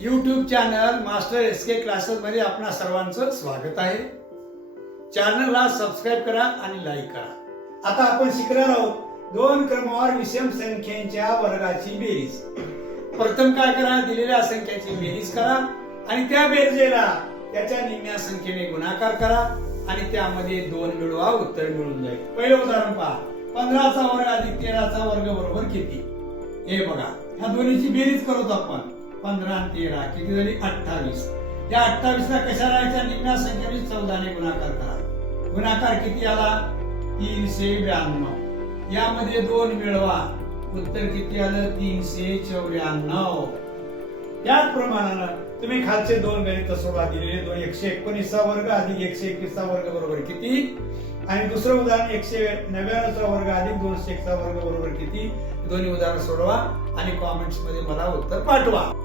YouTube channel master SK classes मध्ये आपणा सर्वांचं स्वागत आहे। चॅनलला सबस्क्राइब करा आणि लाईक करा। आता आपण शिकणार आहोत दोन क्रमवार विषम संख्यांच्या वर्गाची बेरीज। प्रथम काय करा, दिलेल्या संख्याची बेरीज करा आणि त्या बेरजेला त्याच्या निम्म्या संख्येने गुणाकार करा आणि त्यामध्ये 2 मिळवा, उत्तर मिळून जाईल। पहिलं उदाहरण पहा, 15 चा वर्ग अधिक 13 चा वर्ग बरोबर किती? हे बघा, ह्या दोन्हीची बेरीज करतो आपण। 15 आणि 13 किती झाली? 28। या 28 ला कशा राहायच्या? निम्म्या संख्येने 14 ने गुणाकार करा। गुणाकार किती आला? 392। यामध्ये 2 मिळवा, उत्तर किती आलं? 394। त्याच प्रमाणानं तुम्ही खालचे दोन गणित सोडवा। दिलेले 119 चा वर्ग अधिक 121 चा वर्ग बरोबर किती? आणि दुसरं उदाहरण 199 चा वर्ग अधिक 201 चा वर्ग बरोबर किती? दोन्ही उदाहरण सोडवा आणि कमेंट्स मध्ये मला उत्तर पाठवा।